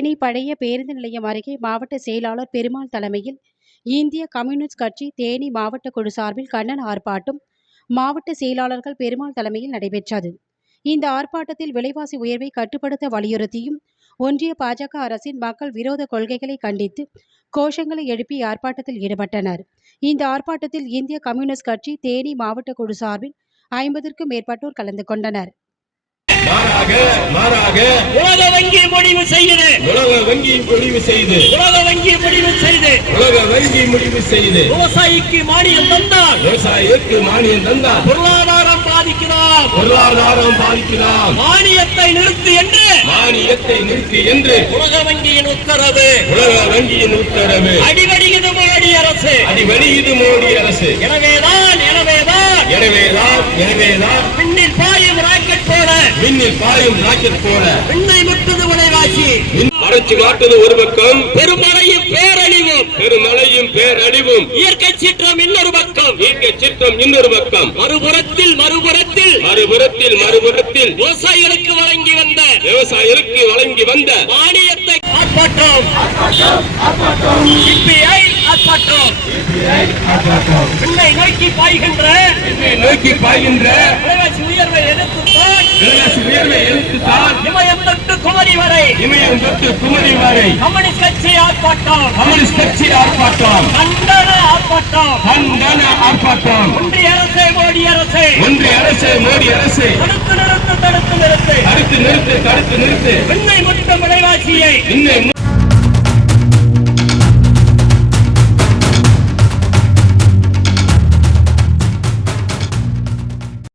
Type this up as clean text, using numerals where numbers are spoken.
தேனி பழைய பேருந்து நிலையம் அருகே மாவட்ட செயலாளர் பெருமாள் தலைமையில் இந்திய கம்யூனிஸ்ட் கட்சி தேனி மாவட்ட குழு சார்பில் கண்டன ஆர்ப்பாட்டம் மாவட்ட செயலாளர்கள் பெருமாள் தலைமையில் நடைபெற்றது. இந்த ஆர்ப்பாட்டத்தில் விலைவாசி உயர்வை கட்டுப்படுத்த வலியுறுத்தியும் ஒன்றிய பாஜக அரசின் மக்கள் விரோத கொள்கைகளை கண்டித்து கோஷங்களை எழுப்பி ஆர்ப்பாட்டத்தில் ஈடுபட்டனர். இந்த ஆர்ப்பாட்டத்தில் இந்திய கம்யூனிஸ்ட் கட்சி தேனி மாவட்ட குழு சார்பில் 50க்கும் மேற்பட்டோர் கலந்து கொண்டனர். உலக வங்கி முடிவு செய்து விவசாயிக்கு மானியம் தந்தால் பொருளாதாரம் பாதிக்கலாம். மானியத்தை நிறுத்து என்று உலக வங்கியின் உத்தரவு. அடிவடியுது மோடி அரசு. எனவேதான் விண்ணில் பாயும் ராக்கெட் போல விண்ணை முட்டுது விலைவாசி. வறட்சி மாட்டுது ஒரு பக்கம், பெருமழையும் பேரழிவும், இயற்கை சீற்றம் இன்னொரு பக்கம், மறுபுறத்தில் விவசாயிகளுக்கு வழங்கி வந்த மானியத்தை ஆர்ப்பாட்டம். சிபிஐ ஆர்ப்பாட்டம். விண்ணை நோக்கி பாய்கின்ற விலைவாசி உயர்வை எதிர்த்துத்தான் இமயம் தொட்டு குமரி வரை கம்யூனிஸ்ட் கட்சி ஆர்ப்பாட்டம். கண்டன ஆர்ப்பாட்டம். ஒன்றிய அரசே மோடி அரசே தடுத்து நிறுத்து. விண்ணை முட்டும் விலைவாசியை